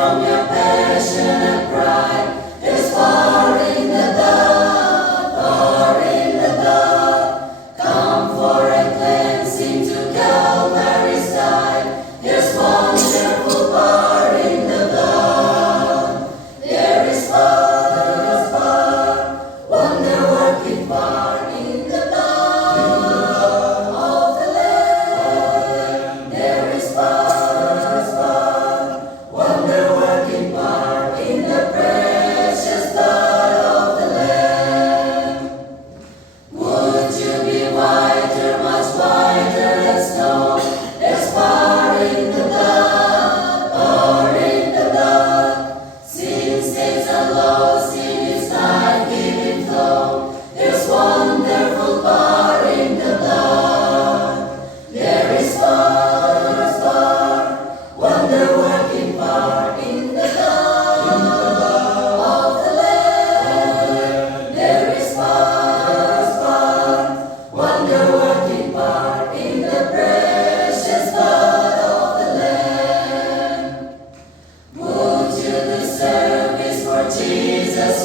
from your passionate pride. There's power in the blood, power in the blood. Come for a cleansing to Calvary's side. There's wonderful power in the blood. There is power, wonder-working power in the blood of the Lamb. There is power, wonder-working power in the precious blood of the Lamb. Would you be whiter, much whiter than snow? There's power in the blood, power in the blood. Sin stains and lost in its life-giving flow. There's wonderful power in the blood. There is power, wonder-working power in the blood of the Lamb. There is power, wonder-working power in the precious blood of the Lamb. Would you do service for Jesus?